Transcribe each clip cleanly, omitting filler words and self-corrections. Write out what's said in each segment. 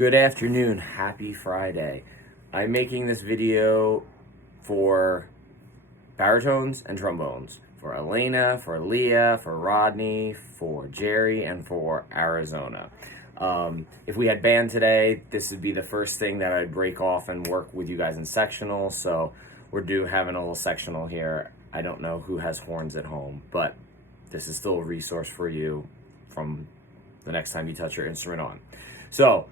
Good afternoon, happy Friday. I'm making this video for baritones and trombones, for Elena, for Leah, for Rodney, for Gerry, and for Arizona. If we had band today, this would be the first thing that I'd break off and work with you guys in sectional, so we're having a little sectional here. I don't know who has horns at home, but this is still a resource for you from the next time you touch your instrument on. So,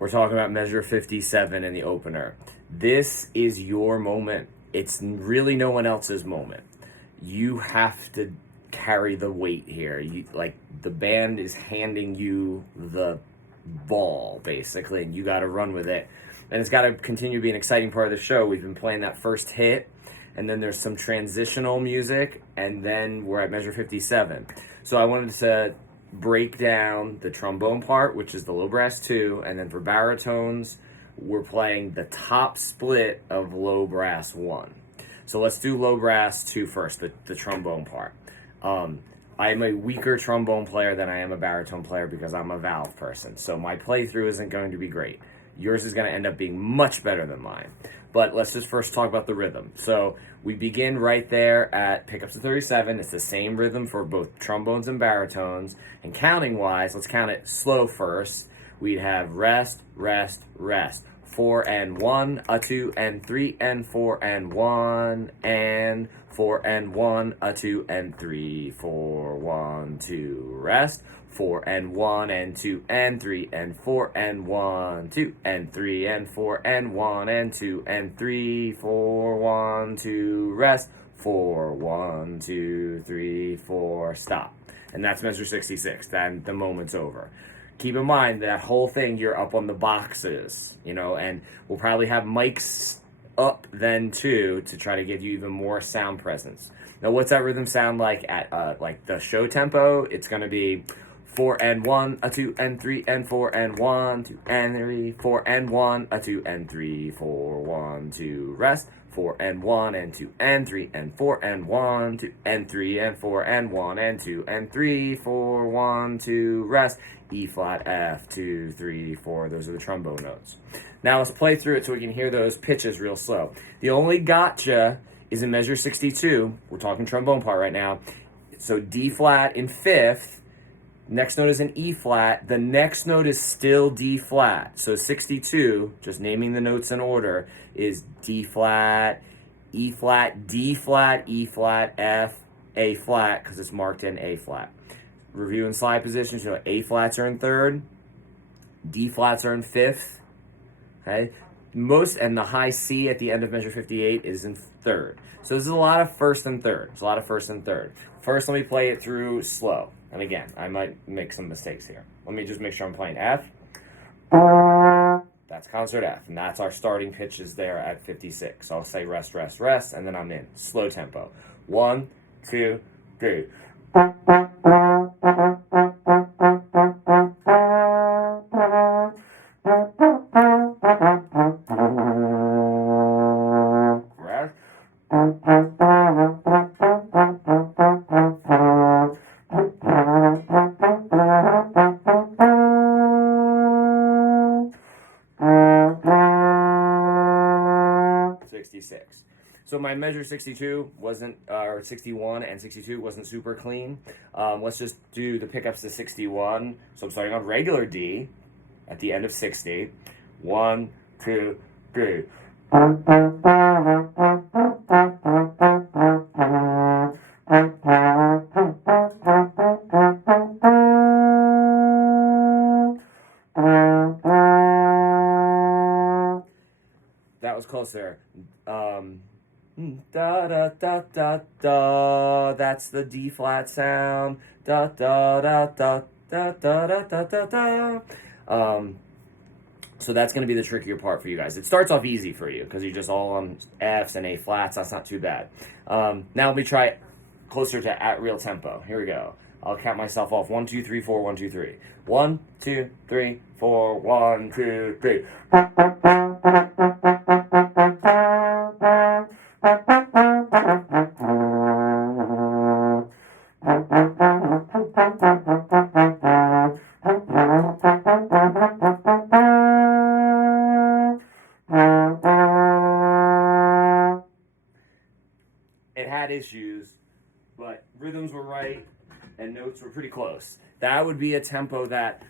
we're talking about measure 57 in the opener. This is your moment. It's really no one else's moment. You have to carry the weight here. The band is handing you the ball, basically, and you got to run with it. And it's got to continue to be an exciting part of the show. We've been playing that first hit, and then there's some transitional music, and then we're at measure 57. So I wanted to break down the trombone part, which is the low brass 2, and then for baritones, we're playing the top split of low brass 1. So let's do low brass 2 first, the trombone part. I'm a weaker trombone player than I am a baritone player because I'm a valve person. So my playthrough isn't going to be great. Yours is going to end up being much better than mine. But let's just first talk about the rhythm. So we begin right there at pickups of 37. It's the same rhythm for both trombones and baritones. And counting-wise, let's count it slow first. We'd have rest, rest, rest. 4 and 1, a 2 and 3 and 4 and 1 and 4 and 1, a 2 and 3, 4, 1, 2, rest. 4 and 1 and 2 and 3 and 4 and 1, 2 and 3 and 4 and 1 and 2 and 3, 4, 1, 2, rest. 4, 1, 2, 3, 4, stop. And that's measure 66. Then the moment's over. Keep in mind that whole thing, you're up on the boxes, and we'll probably have mics up then too to try to give you even more sound presence. Now, what's that rhythm sound like at like the show tempo? It's going to be 4 and 1, a 2 and 3 and 4 and 1, 2 and 3, 4 and 1, a 2 and 3, 4, 1, 2, rest. 4 and 1 and 2 and 3 and 4 and 1, 2 and 3 and 4 and 1 and 2 and 3, 4, 1, 2, rest. E flat, F, 2, 3, 4. Those are the trombone notes. Now let's play through it so we can hear those pitches real slow. The only gotcha is in measure 62. We're talking trombone part right now. So D flat in 5th. Next note is an E flat. The next note is still D flat. So 62, just naming the notes in order, is D flat, E flat, D flat, E flat, F, A flat, because it's marked in A flat. Review and slide position, so A flats are in 3rd, D flats are in 5th. Okay, and the high C at the end of measure 58 is in 3rd. So this is a lot of 1st and 3rd. It's a lot of 1st and 3rd. First, let me play it through slow. And again, I might make some mistakes here. Let me just make sure I'm playing F. That's concert F, and that's our starting pitches there at 56. So I'll say rest, rest, rest, and then I'm in slow tempo. 1, 2, 3. Rest. 66. So my measure 62 wasn't, or 61 and 62 wasn't super clean. Let's just do the pickups to 61. So I'm starting on regular D at the end of 60. 1, 2, 3. That was closer. Da da da da da. That's the D flat sound. Da da da da da da da da da. So that's going to be the trickier part for you guys. It starts off easy for you because you're just all on Fs and A flats. That's not too bad. Now let me try it closer to at real tempo. Here we go. I'll count myself off. 1, 2, 3, 4, 1, 2, 3. 1, 2, 3, 4, 1, 2, 3. issues, but rhythms were right and notes were pretty close. That would be a tempo that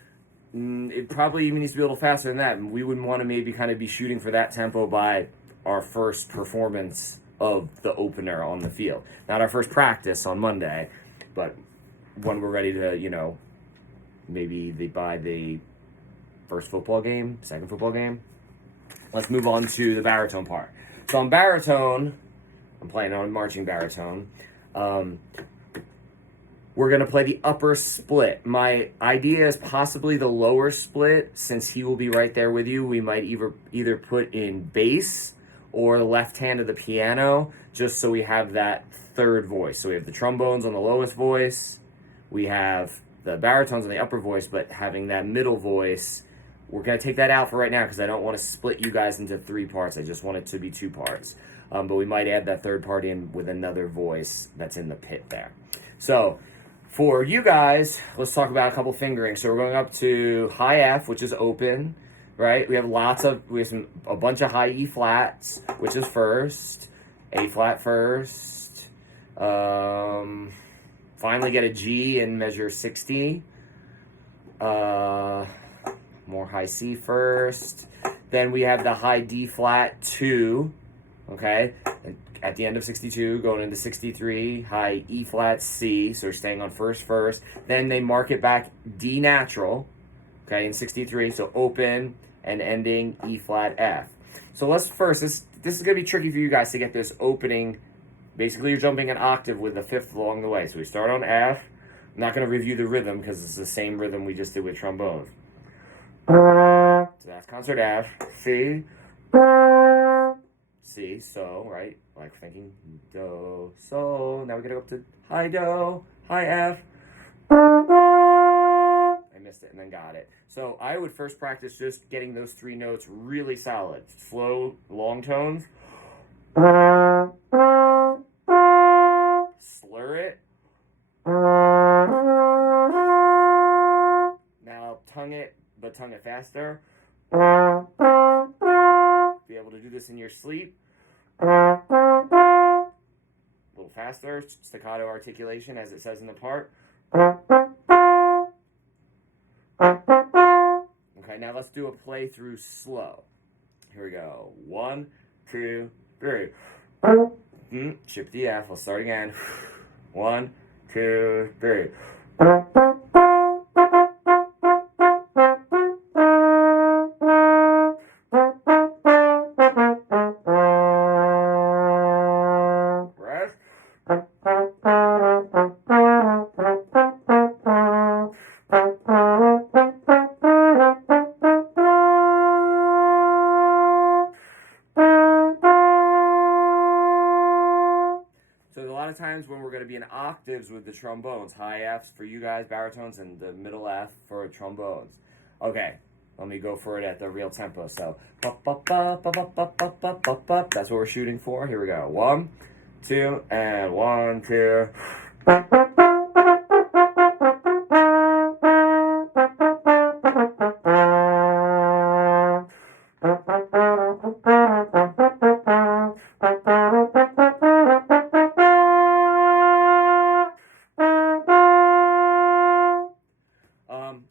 it probably even needs to be a little faster than that. And we wouldn't want to maybe kind of be shooting for that tempo by our first performance of the opener on the field. Not our first practice on Monday, but when we're ready to, maybe by the first football game, second football game. Let's move on to the baritone part. So on baritone, I'm playing on marching baritone. We're going to play the upper split. My idea is possibly the lower split. Since he will be right there with you, we might either put in bass or the left hand of the piano, just so we have that third voice. So we have the trombones on the lowest voice. We have the baritones on the upper voice, but having that middle voice, we're going to take that out for right now because I don't want to split you guys into 3 parts. I just want it to be 2 parts. But we might add that third part in with another voice that's in the pit there. So for you guys, let's talk about a couple fingerings. So we're going up to high F, which is open, right? We have a bunch of high E flats, which is first, A flat first. Finally get a G and measure 60. More high C first. Then we have the high D flat 2, okay? At the end of 62, going into 63, high E flat C, so we're staying on first. Then they mark it back D natural, okay, in 63, so open and ending E flat F. So let's first, this is going to be tricky for you guys to get this opening. Basically, you're jumping an octave with a fifth along the way. So we start on F. I'm not going to review the rhythm because it's the same rhythm we just did with trombones. So that's concert F, C, C, so, right? Like thinking do, so. Now we're going to go up to high do, high F. I missed it and then got it. So I would first practice just getting those 3 notes really solid. Slow, long tones. Slur it. Now tongue it, but tongue it faster. Be able to do this in your sleep. A little faster, staccato articulation as it says in the part. Okay, now let's do a play through slow. Here we go. 1, 2, 3. Chip the F. We'll start again. 1, 2, 3. Times when we're going to be in octaves with the trombones, high F's for you guys, baritones, and the middle F for trombones. Okay, let me go for it at the real tempo. So, that's what we're shooting for. Here we go. 1, 2, and 1, 2.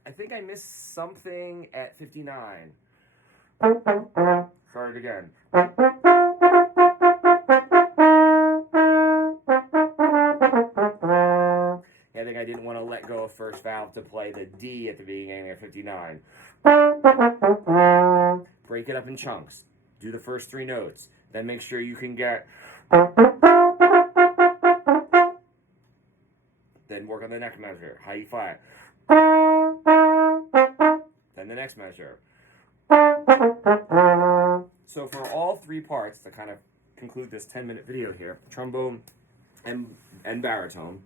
I think I missed something at 59. Try it again. I think I didn't want to let go of first valve to play the D at the beginning of 59. Break it up in chunks. Do the first 3 notes. Then make sure you can get... Then work on the next measure. High E flat. Then the next measure. So for all 3 parts, to kind of conclude this 10-minute video here, trombone and baritone,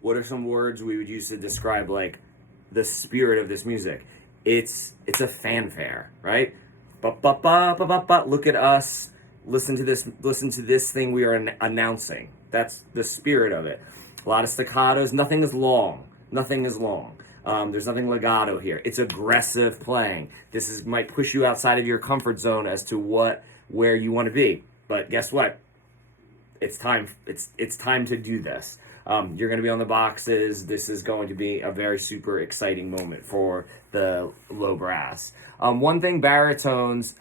what are some words we would use to describe like the spirit of this music? It's a fanfare, right? Ba-ba-ba-ba-ba-ba. Look at us. Listen to this thing we are announcing. That's the spirit of it. A lot of staccatos. Nothing is long. There's nothing legato here. It's aggressive playing. This might push you outside of your comfort zone as to where you want to be. But guess what? it's time. It's time to do this. You're going to be on the boxes. This is going to be a very super exciting moment for the low brass. One thing, baritones,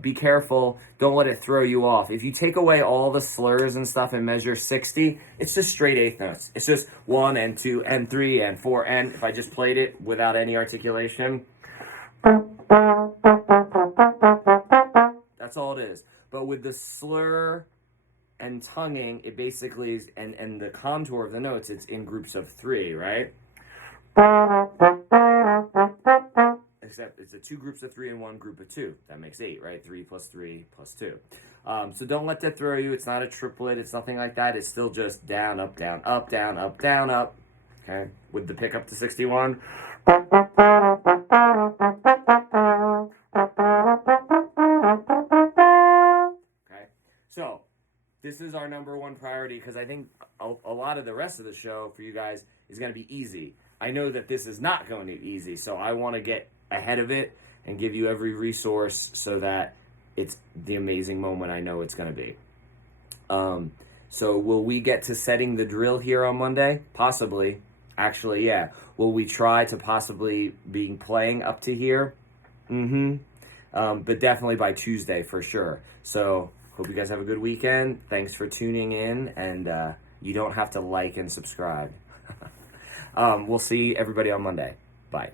be careful. Don't let it throw you off. If you take away all the slurs and stuff and measure 60, it's just straight eighth notes. It's just 1 and 2 and 3 and 4 and if I just played it without any articulation, that's all it is. But with the slur and tonguing, it basically is, and the contour of the notes, it's in groups of 3, right? Except it's 2 groups of 3 and 1 group of 2. That makes 8, right? 3 plus 3 plus 2. So don't let that throw you. It's not a triplet. It's nothing like that. It's still just down, up, down, up, down, up, down, up. Okay? With the pick up to 61. Okay? So, this is our number one priority because I think a lot of the rest of the show for you guys is going to be easy. I know that this is not going to be easy, so I want to get ahead of it and give you every resource so that it's the amazing moment I know it's going to be. So will we get to setting the drill here on Monday? Possibly. Actually, yeah. Will we try to possibly be playing up to here? But definitely by Tuesday for sure. So hope you guys have a good weekend. Thanks for tuning in, and you don't have to like and subscribe. We'll see everybody on Monday. Bye.